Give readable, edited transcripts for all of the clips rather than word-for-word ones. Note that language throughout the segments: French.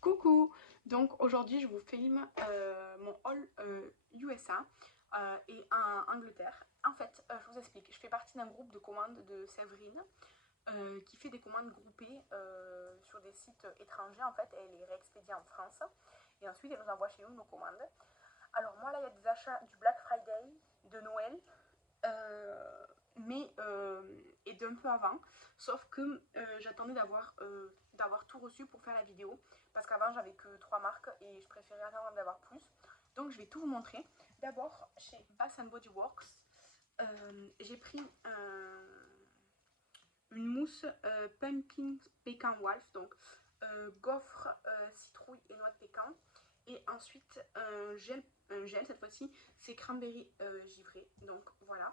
Coucou! Donc aujourd'hui je vous filme mon haul USA et Angleterre. En fait, je vous explique, je fais partie d'un groupe de commandes de Séverine qui fait des commandes groupées sur des sites étrangers en fait, et elle les réexpédie en France. Et ensuite elle nous envoie chez nous nos commandes. Alors moi là il y a des achats du Black Friday, de Noël, mais et d'un peu avant, sauf que j'attendais d'avoir tout reçu pour faire la vidéo, parce qu'avant j'avais que 3 marques et je préférais attendre d'avoir plus. Donc je vais tout vous montrer. D'abord chez Bath Body Works, j'ai pris une mousse pumpkin pécan Wolf, donc gaufre, citrouille et noix de pécan. Et ensuite un gel cette fois-ci, c'est cranberry givré. Donc voilà,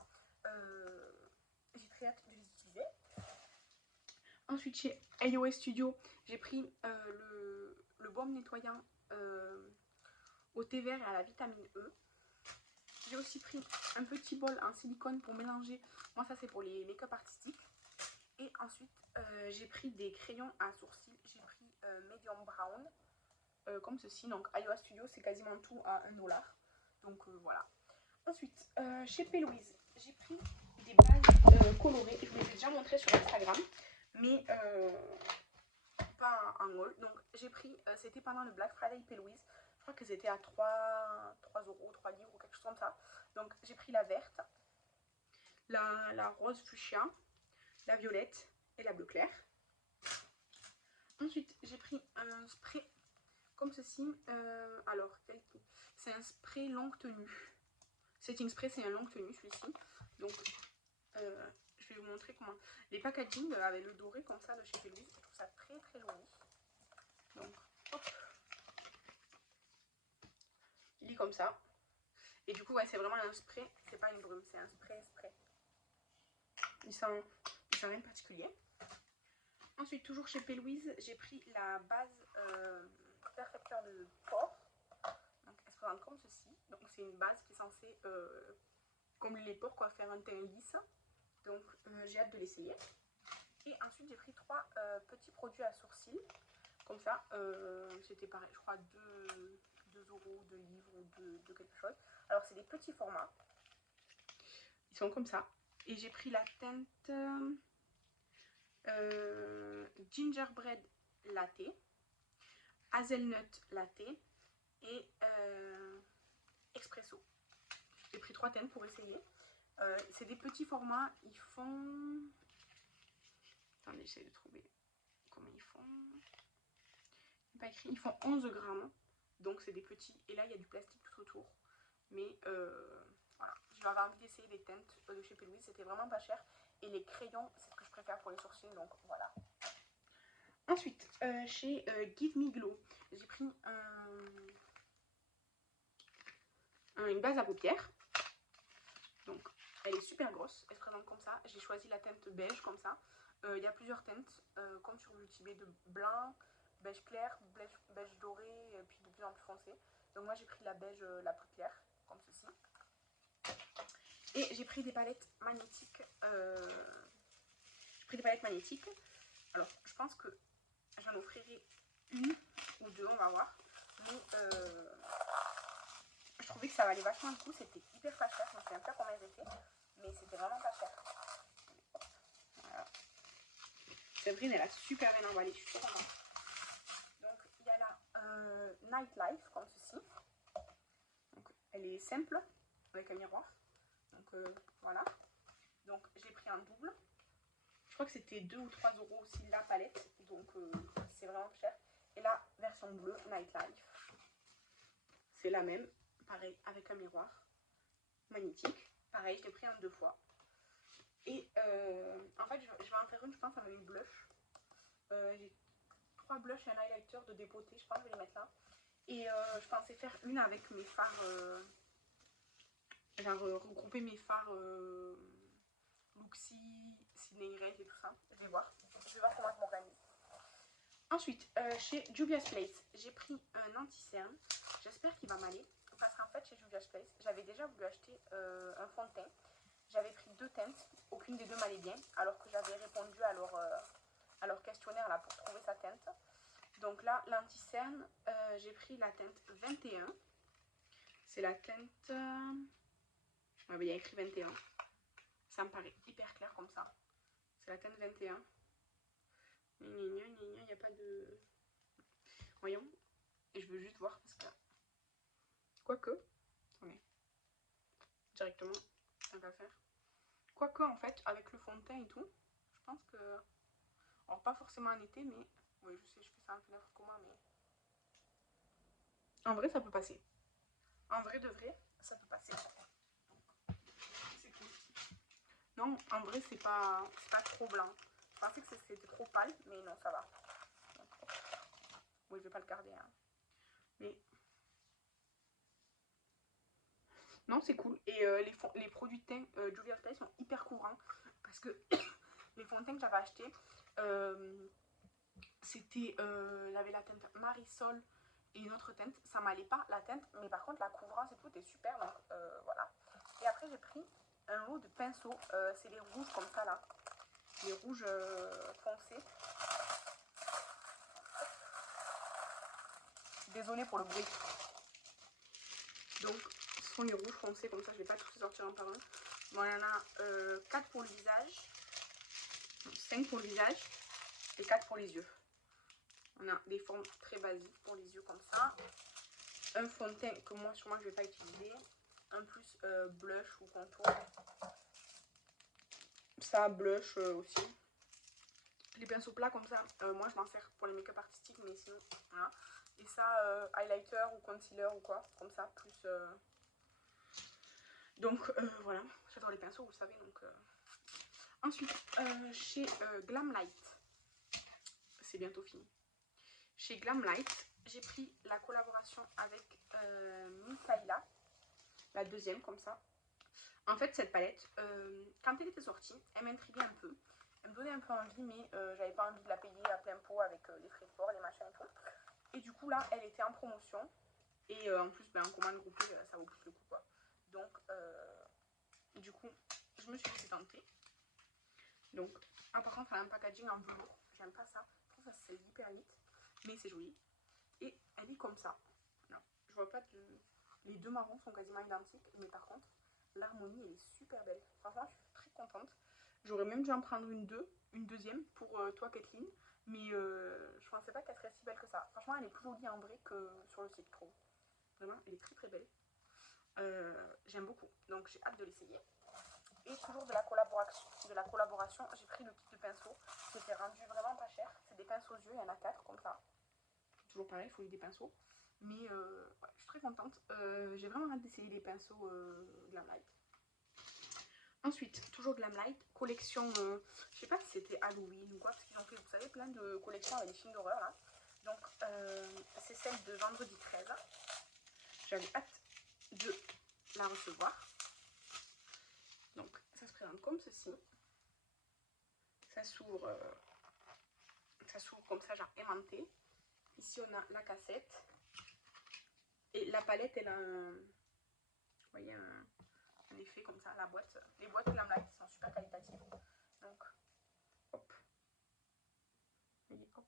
j'ai très hâte de les utiliser. Ensuite chez iOS Studio, j'ai pris le baume nettoyant au thé vert et à la vitamine E. J'ai aussi pris un petit bol en silicone pour mélanger. Moi ça c'est pour les make-up artistiques. Et ensuite, j'ai pris des crayons à sourcils. J'ai pris Medium Brown, comme ceci. Donc, iOS Studio, c'est quasiment tout à 1 $. Donc, voilà. Ensuite, chez P. Louise, j'ai pris des bases colorées. Je vous les ai déjà montrées sur Instagram, mais pas en haul. Donc, j'ai pris, c'était pendant le Black Friday P. Louise. Je crois que c'était à 3 euros, 3 livres ou quelque chose comme ça. Donc, j'ai pris la verte, la rose fuchsia, la violette et la bleu clair. Ensuite, j'ai pris un spray comme ceci. Alors, c'est un spray longue tenue. Setting spray, c'est un longue tenue celui-ci. Donc, je vais vous montrer comment. Les packaging avec le doré comme ça de chez Louise, je trouve ça très très joli. Donc, hop. Il est comme ça. Et du coup, ouais, c'est vraiment un spray. C'est pas une brume, c'est un spray. Il sent rien de particulier. Ensuite, toujours chez P. Louise, j'ai pris la base perfecteur de pores. Donc, elle se présente comme ceci. Donc, c'est une base qui est censée combler les pores, quoi, faire un teint lisse. Donc, j'ai hâte de l'essayer. Et ensuite, j'ai pris 3 petits produits à sourcils. Comme ça, c'était pareil, je crois 2 euros, 2 livres ou de quelque chose. Alors, c'est des petits formats. Ils sont comme ça. Et j'ai pris la teinte gingerbread latte, hazelnut latte et expresso. J'ai pris 3 teintes pour essayer. C'est des petits formats, ils font... Attendez, j'essaie de trouver comment ils font. Il pas écrit, ils font 11 grammes. Donc c'est des petits. Et là, il y a du plastique tout autour. Mais voilà, j'avais envie d'essayer les teintes de chez P. Louise. C'était vraiment pas cher. Et les crayons, c'est ce que je préfère pour les sourcils. Donc voilà. Ensuite, chez Give Me Glow, j'ai pris une base à paupières. Donc, elle est super grosse. Elle se présente comme ça. J'ai choisi la teinte beige comme ça. Il y a plusieurs teintes, comme sur Beauty Bay, de blanc, beige clair, beige doré, et puis de plus en plus foncé. Donc moi j'ai pris la beige la plus claire, comme ceci. Et j'ai pris des palettes magnétiques. Alors je pense que j'en offrirai une ou deux, on va voir. Mais je trouvais que ça valait vachement le coup. C'était hyper pas cher. Je me souviens pas combien ils étaient, mais c'était vraiment pas cher. Voilà. Séverine, elle a super bien emballé. Je suis trop contente. Donc il y a la Nightlife comme ceci. Donc elle est simple avec un miroir. Donc voilà. Donc j'ai pris un double. Je crois que c'était 2 ou 3 euros aussi la palette. Donc c'est vraiment cher. Et la version bleue, Nightlife. C'est la même. Pareil, avec un miroir magnétique. Pareil, je l'ai pris en 2 fois. Et en fait, je vais en faire une, je pense, avec une blush. J'ai 3 blushs et un highlighter de dépoter. Je pense que je vais les mettre là. Et je pensais faire une avec mes fards. Genre regrouper mes fards Luxie, Sydney Grace et tout ça. Je vais voir. Je vais voir comment je m'organise. Ensuite, chez Juvia's Place, j'ai pris un anti-cerne. J'espère qu'il va m'aller. Parce qu'en fait, chez Juvia's Place, j'avais déjà voulu acheter un fond de teint. J'avais pris 2 teintes. Aucune des deux m'allait bien. Alors que j'avais répondu à leur questionnaire là, pour trouver sa teinte. Donc là, l'anti-cerne, j'ai pris la teinte 21. C'est la teinte... il y a écrit 21. Ça me paraît hyper clair comme ça. C'est la teinte 21. Il n'y a pas de... Voyons. Et je veux juste voir parce que... Quoique... Attendez. Directement, on va faire. Quoique, en fait, avec le fond de teint et tout, je pense que... Alors, pas forcément en été, mais... Oui, je sais, je fais ça un peu n'importe comment, mais... En vrai, ça peut passer. En vrai de vrai, ça peut passer. C'est cool. Non, en vrai, c'est pas trop blanc. Je pensais que c'était trop pâle, mais non, ça va. Donc, oui, je vais pas le garder. Hein. Mais... Non, c'est cool. Et les produits de teint Juvia's Place sont hyper courants. Parce que les fonds de teint que j'avais achetés, c'était... il y avait la teinte Marisol et une autre teinte. Ça m'allait pas, la teinte. Mais par contre, la couvrance et tout était super. Donc, voilà. Et après, j'ai pris un lot de pinceaux. C'est les rouges comme ça, là. Les rouges foncés. Désolée pour le bruit. Donc, ce sont les rouges foncés comme ça. Je ne vais pas tous les sortir un par un. Bon, il y en a 4 pour le visage. 5 pour le visage. Et 4 pour les yeux. On a des formes très basiques pour les yeux comme ça. Un fond de teint que moi, sûrement, je ne vais pas utiliser. Un plus blush ou contour. Ça, blush aussi. Les pinceaux plats comme ça, moi je m'en sers pour les make-up artistiques, mais sinon, voilà. Et ça, highlighter ou concealer ou quoi, comme ça, plus... Donc, voilà, j'adore les pinceaux, vous le savez, donc... Ensuite, chez Glamlight, c'est bientôt fini. Chez Glamlight, j'ai pris la collaboration avec Mikaela, la deuxième, comme ça. En fait, cette palette, quand elle était sortie, elle m'intriguait un peu. Elle me donnait un peu envie, mais j'avais pas envie de la payer à plein pot avec les frais de port, les machins et tout. Et du coup, là, elle était en promotion. Et en plus, ben, en commande groupée, ça vaut plus le coup, quoi. Donc, du coup, je me suis laissée tenter. Donc, par contre, elle a un packaging en velours. J'aime pas ça. Je trouve que ça se sert hyper vite. Mais c'est joli. Et elle est comme ça. Non, je vois pas de... Les deux marrons sont quasiment identiques. Mais par contre, l'harmonie, elle est super belle. Franchement, je suis très contente. J'aurais même dû en prendre une deuxième pour toi, Kathleen. Mais je pensais pas qu'elle serait si belle que ça. Franchement, elle est plus jolie en vrai que sur le site, je trouve. Vraiment, elle est très très belle. J'aime beaucoup. Donc, j'ai hâte de l'essayer. Et toujours de la collaboration, j'ai pris le kit de pinceaux. C'était rendu vraiment pas cher. C'est des pinceaux aux yeux, il y en a 4 comme ça. Toujours pareil, il faut des pinceaux. Mais ouais, je suis très contente. J'ai vraiment hâte d'essayer les pinceaux Glamlight. Ensuite, toujours Glamlight, collection, je sais pas si c'était Halloween ou quoi, parce qu'ils ont fait, vous savez, plein de collections avec des films d'horreur là. Donc, c'est celle de vendredi 13. J'avais hâte de la recevoir. Donc, ça se présente comme ceci. Ça s'ouvre comme ça, genre aimanté. Ici, on a la cassette. Et la palette, elle a un... Vous voyez, un effet comme ça, la boîte. Les boîtes Glamlight sont super qualitatives. Donc, hop. Vous voyez, hop.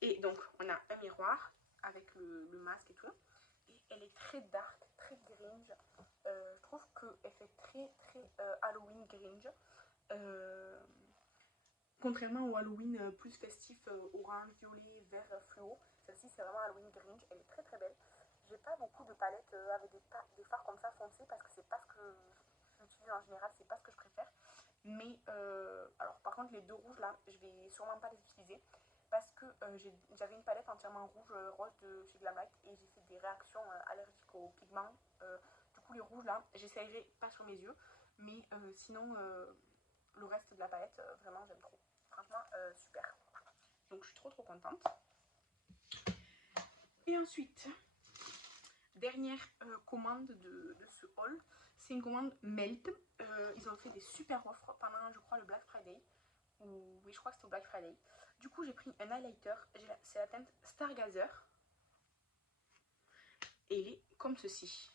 Et donc, on a un miroir avec le masque et tout. Et elle est très dark, très gringe. Je trouve qu'elle fait très, très Halloween gringe. Contrairement au Halloween plus festif, orange, violet, vert, fluo. Celle-ci, c'est vraiment Halloween gringe. Elle est très, très belle. J'ai pas beaucoup de palettes avec des fards comme ça foncés parce que c'est pas ce que j'utilise en général, c'est pas ce que je préfère. Mais alors par contre les deux rouges là, je vais sûrement pas les utiliser parce que j'avais une palette entièrement rouge rose de chez Glamlight et j'ai fait des réactions allergiques aux pigments. Du coup les rouges là, j'essayerai pas sur mes yeux, mais sinon le reste de la palette vraiment j'aime trop. Franchement super. Donc je suis trop contente. Et ensuite, dernière commande de ce haul, c'est une commande Melt. Ils ont fait des super offres pendant, je crois, le Black Friday. Ou oui, je crois que c'était au Black Friday. Du coup, j'ai pris un highlighter. C'est la teinte Stargazer. Et il est comme ceci.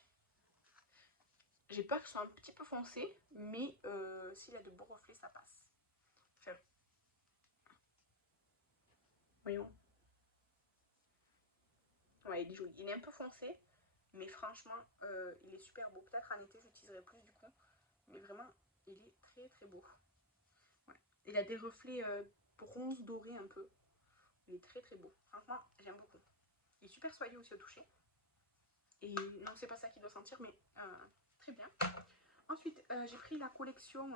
J'ai peur que ce soit un petit peu foncé, mais s'il a de beaux reflets, ça passe. Enfin, voyons. Ouais, il est joli. Il est un peu foncé, mais franchement, il est super beau. Peut-être en été, j'utiliserai plus du coup. Mais vraiment, il est très très beau. Ouais. Il a des reflets bronze doré un peu. Il est très très beau. Franchement, j'aime beaucoup. Il est super soyeux aussi au toucher. Et non, c'est pas ça qu'il doit sentir, mais très bien. Ensuite, j'ai pris la collection,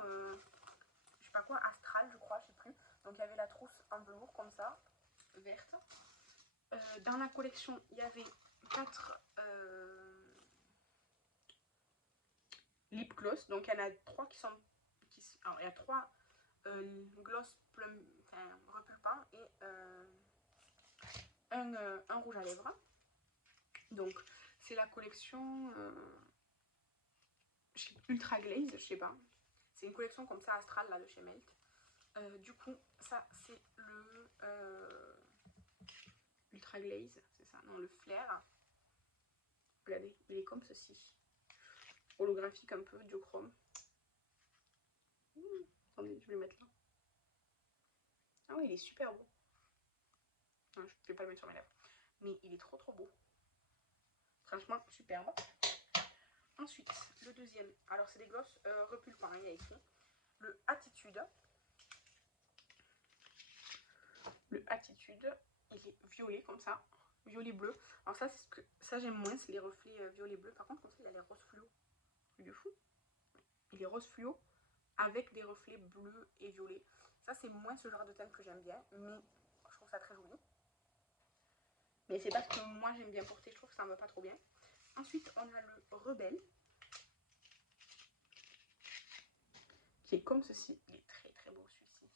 je sais pas quoi, Astral, je crois, je sais plus. Donc, il y avait la trousse en velours comme ça, verte. Dans la collection, il y avait 4 lip gloss. Donc, il y en a 3 qui sont... alors, il y a 3 gloss plum, enfin, repulpants et un rouge à lèvres. Donc, c'est la collection Ultra Glaze, je sais pas. C'est une collection comme ça, Astral, là, de chez Melt. Du coup, ça, c'est le Ultra Glaze, c'est ça, non, le Flair. Regardez, il est comme ceci. Holographique un peu, duochrome. Attendez, je vais le mettre là. Ah ouais, il est super beau. Non, je vais pas le mettre sur mes lèvres. Mais il est trop trop beau. Franchement, superbe. Ensuite, le deuxième. Alors, c'est des glosses repulpants, il y a écrit. Le Attitude. Le Attitude, il est violet comme ça. Violet bleu. Alors ça, c'est ce que ça j'aime moins, c'est les reflets violet bleu. Par contre, comme ça, il a l'air rose fluo. Truc de fou. Il est rose fluo avec des reflets bleus et violets. Ça, c'est moins ce genre de teinte que j'aime bien, mais je trouve ça très joli. Mais c'est parce que moi j'aime bien porter, je trouve que ça me va pas trop bien. Ensuite, on a le Rebelle, qui est comme ceci. Il est très très beau celui-ci.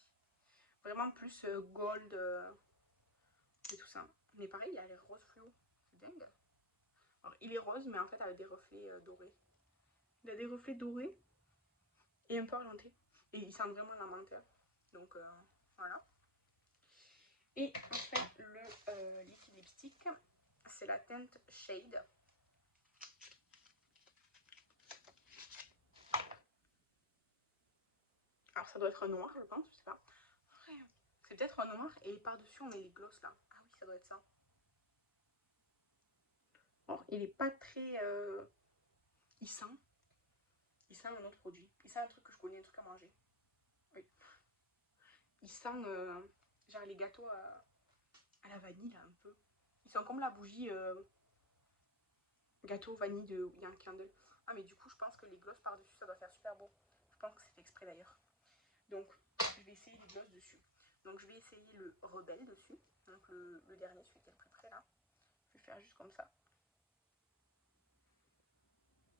Vraiment plus gold et tout ça. Mais pareil, il a l'air rose fluo. C'est dingue. Alors, il est rose, mais en fait avec des reflets dorés. Il a des reflets dorés et un peu argentés. Et il sent vraiment la menthe. Donc voilà. Et enfin, le liquide lipstick, c'est la teinte Shade. Alors ça doit être un noir, je pense, je sais pas. C'est peut-être un noir et par-dessus on met les gloss là. Ah oui, ça doit être ça. Alors, il est pas très... Il sent un autre produit. Il sent un truc que je connais, un truc à manger. Oui. Il sent genre les gâteaux à la vanille là, un peu. Ils sont comme la bougie gâteau vanille de Yankee Candle. Ah mais du coup je pense que les gloss par-dessus ça doit faire super beau. Je pense que c'est fait exprès d'ailleurs. Donc je vais essayer les gloss dessus. Donc je vais essayer le Rebelle dessus. Donc le dernier, celui qui est le plus près là. Je vais faire juste comme ça.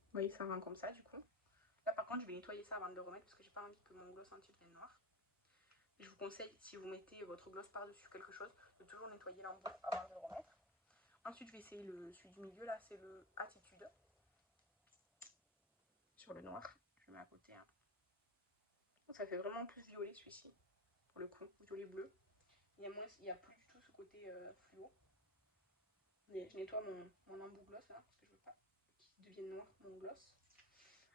Vous voyez, ça rend comme ça du coup. Là par contre je vais nettoyer ça avant de le remettre parce que j'ai pas envie que mon gloss entier devienne noir. Et je vous conseille, si vous mettez votre gloss par-dessus quelque chose, de toujours nettoyer l'embout avant de le remettre. Ensuite je vais essayer celui du milieu là, c'est le Attitude. Sur le noir, je le mets à côté. Hein. Ça fait vraiment plus violet celui-ci, pour le coup, violet bleu. Il y a plus du tout ce côté fluo. Je nettoie mon embout gloss là, parce que je veux pas qu'il devienne noir mon gloss.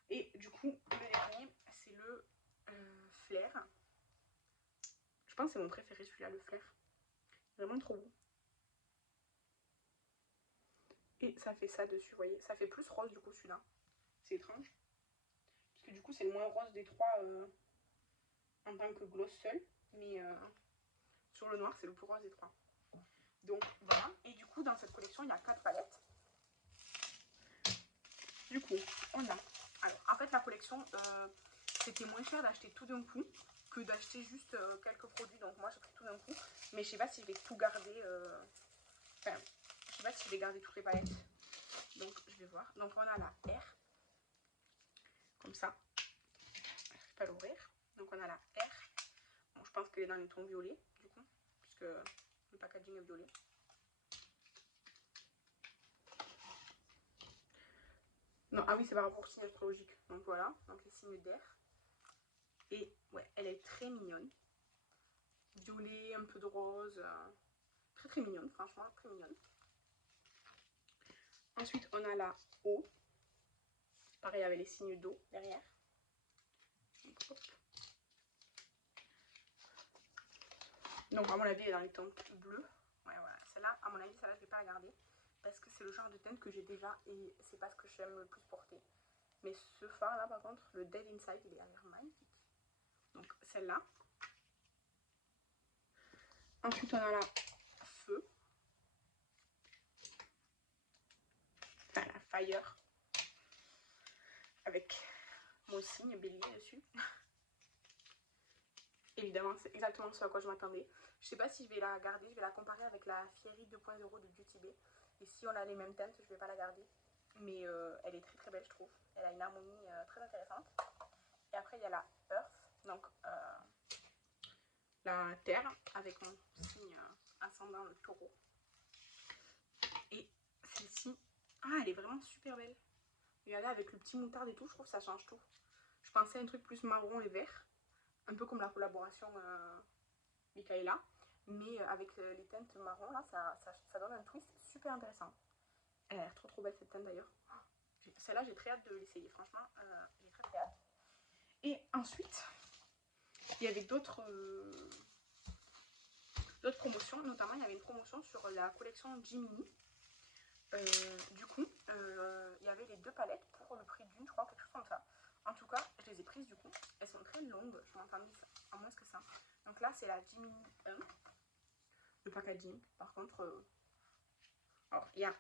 Et du coup, le dernier, c'est le Flair. Je pense que c'est mon préféré celui-là, le Flair. Vraiment trop beau. Et ça fait ça dessus, vous voyez. Ça fait plus rose du coup celui-là. C'est étrange. Parce que du coup, c'est le moins rose des trois en tant que gloss seul. Mais sur le noir, c'est le plus rose des trois. Donc voilà. Et du coup, dans cette collection, il y a 4 palettes. Du coup, on a... Alors, en fait, la collection, c'était moins cher d'acheter tout d'un coup que d'acheter juste quelques produits. Donc moi, j'ai pris tout d'un coup. Mais je sais pas si je vais tout garder. Enfin, je sais pas si je vais garder toutes les palettes. Donc, je vais voir. Donc, on a la R. Comme ça. Je n'arrive pas à l'ouvrir. Donc, on a la R. Bon, je pense qu'elle est dans les tons violets, du coup. Puisque le packaging est violet. Non, ah oui, c'est par rapport au signe astrologique. Donc voilà, donc les signes d'air. Et ouais, elle est très mignonne. Violet, un peu de rose. Très très mignonne, franchement, très mignonne. Ensuite, on a la O. Pareil avec les signes d'eau derrière. Donc à mon avis, elle est dans les tons bleus. Ouais, voilà. Celle-là, à mon avis, celle-là, je ne vais pas la garder. parce que c'est le genre de teinte que j'ai déjà et c'est pas ce que j'aime le plus porter. Mais ce fard là par contre, le Dead Inside, il a l'air magnifique. Donc celle-là. Ensuite on a la Feu. Enfin la Fire. Avec mon signe bélier dessus. Évidemment, c'est exactement ce à quoi je m'attendais. Je sais pas si je vais la garder, je vais la comparer avec la Fiery 2.0 de Beauty Bay. Et si on a les mêmes teintes, je vais pas la garder. Mais elle est très très belle, je trouve. Elle a une harmonie très intéressante. Et après, il y a la Earth, donc la Terre, avec mon signe ascendant le Taureau. Et celle-ci, ah, elle est vraiment super belle. Regardez, avec le petit moutarde et tout, je trouve que ça change tout. Je pensais à un truc plus marron et vert, un peu comme la collaboration Michaela, mais avec les teintes marron, là, ça donne un twist super intéressant. Elle a l'air trop belle cette teinte d'ailleurs. Celle-là, j'ai très hâte de l'essayer, franchement, j'ai très hâte. Et ensuite, il y avait d'autres promotions, notamment il y avait une promotion sur la collection Jiminy. Du coup, il y avait les 2 palettes pour le prix d'une, je crois, quelque chose comme ça. En tout cas, je les ai prises du coup. Elles sont très longues, je m'entendais en moins que ça. Donc là, c'est la Jiminy 1. Le packaging, par contre, alors, il y a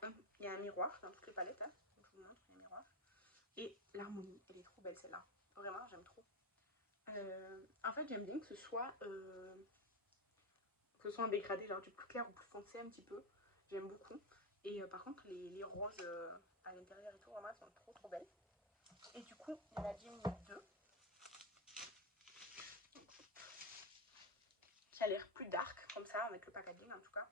un miroir dans toutes les palettes. Hein. Donc, je vous montre, il y a un miroir. Et l'harmonie, elle est trop belle celle-là. Vraiment, j'aime trop. En fait, j'aime bien que ce soit en dégradé, genre du plus clair ou plus foncé un petit peu. J'aime beaucoup. Et par contre, les roses à l'intérieur et tout, vraiment, elles sont trop belles. Et du coup, il y a la Jiminy 2. Qui a l'air plus dark, comme ça, avec le packaging en tout cas.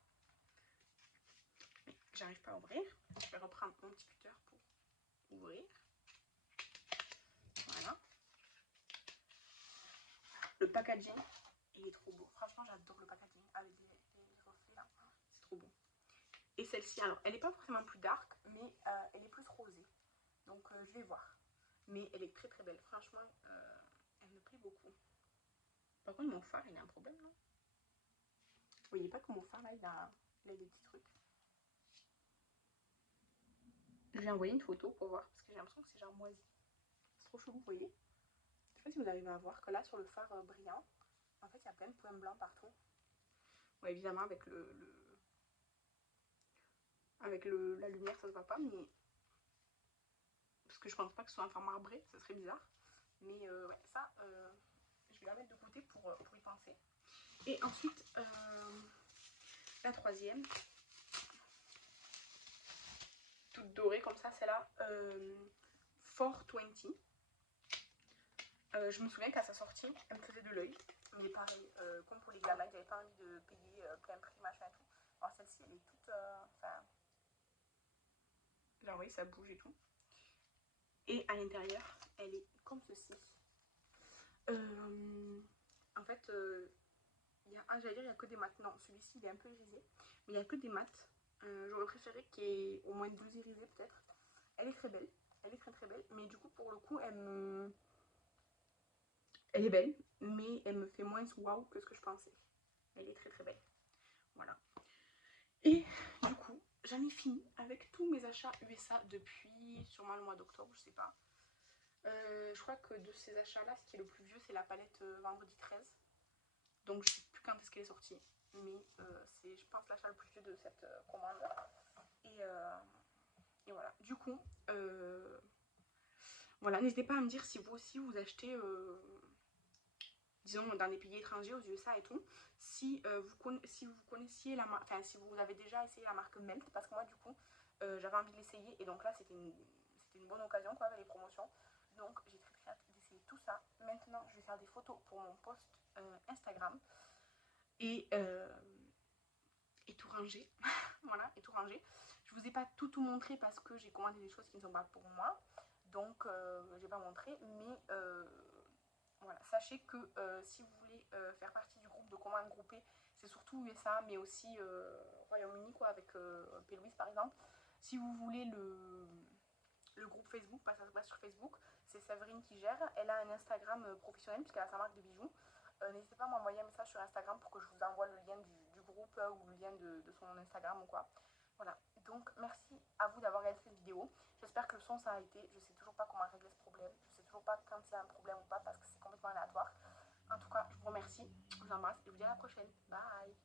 Mais j'arrive pas à ouvrir. Je vais reprendre mon petit cutter pour ouvrir. Voilà. Le packaging, il est trop beau. Franchement, j'adore le packaging avec les reflets là. C'est trop beau. Et celle-ci, alors, elle n'est pas forcément plus dark, mais elle est plus rosée. Donc, je vais voir. Mais elle est très belle. Franchement, elle me plaît beaucoup. Par contre, mon fard, il a un problème, non? Vous voyez pas que mon fard, là, il a des petits trucs. Je vais envoyer une photo pour voir, parce que j'ai l'impression que c'est genre moisi. C'est trop chelou, vous voyez? Je sais pas si vous arrivez à voir que là, sur le fard brillant, en fait, il y a plein de points blancs partout. Bon, évidemment, avec la lumière, ça se voit pas, mais... Parce que je pense pas que ce soit un fard marbré, ça serait bizarre. Mais ouais, ça, je vais la mettre de côté pour y penser. Et ensuite, la troisième, toute dorée comme ça, c'est la 420. Je me souviens qu'à sa sortie, elle me faisait de l'œil. Mais pareil, comme pour les gamins, j'avais pas envie de payer plein prix, machin et tout. Alors celle-ci, elle est toute... Enfin... Genre, oui, ça bouge et tout. Et à l'intérieur, elle est comme ceci. En fait, j'allais dire, il n'y a que des mat. Non, celui-ci, il est un peu irisé. Mais il n'y a que des mat. J'aurais préféré qu'il y ait au moins 2 irisés, peut-être. Elle est très belle. Elle est très belle. Mais du coup, pour le coup, elle est belle. Mais elle me fait moins waouh que ce que je pensais. Elle est très belle. Voilà. Et du coup, j'en ai fini avec tous mes achats USA depuis sûrement le mois d'octobre, je sais pas. Je crois que de ces achats-là, ce qui est le plus vieux, c'est la palette vendredi 13. Donc je sais plus quand est-ce qu'elle est sortie. Mais c'est, je pense, l'achat le plus vieux de cette commande. Et voilà. Du coup, voilà, n'hésitez pas à me dire si vous aussi vous achetez, disons, dans des pays étrangers, aux USA et tout, si vous connaissiez la marque, enfin si vous avez déjà essayé la marque Melt, parce que moi du coup, j'avais envie de l'essayer et donc là c'était une bonne occasion quoi avec les promotions. Donc j'ai très hâte d'essayer tout ça. Maintenant, je vais faire des photos pour mon post Instagram et tout ranger. Voilà, et tout ranger. Je vous ai pas tout montré parce que j'ai commandé des choses qui ne sont pas pour moi. Donc j'ai pas montré, mais voilà, sachez que si vous voulez faire partie du groupe de commandes groupées, c'est surtout USA, mais aussi Royaume-Uni, quoi, avec Pélouise par exemple. Si vous voulez le groupe Facebook, parce que ça se passe sur Facebook, c'est Séverine qui gère. Elle a un Instagram professionnel puisqu'elle a sa marque de bijoux. N'hésitez pas à m'envoyer un message sur Instagram pour que je vous envoie le lien du groupe ou le lien de son Instagram ou quoi. Voilà, donc merci J'espère que le son ça a été. Je sais toujours pas comment régler ce problème. Je sais toujours pas quand il y a un problème ou pas parce que c'est complètement aléatoire. En tout cas, je vous remercie, je vous embrasse et je vous dis à la prochaine. Bye!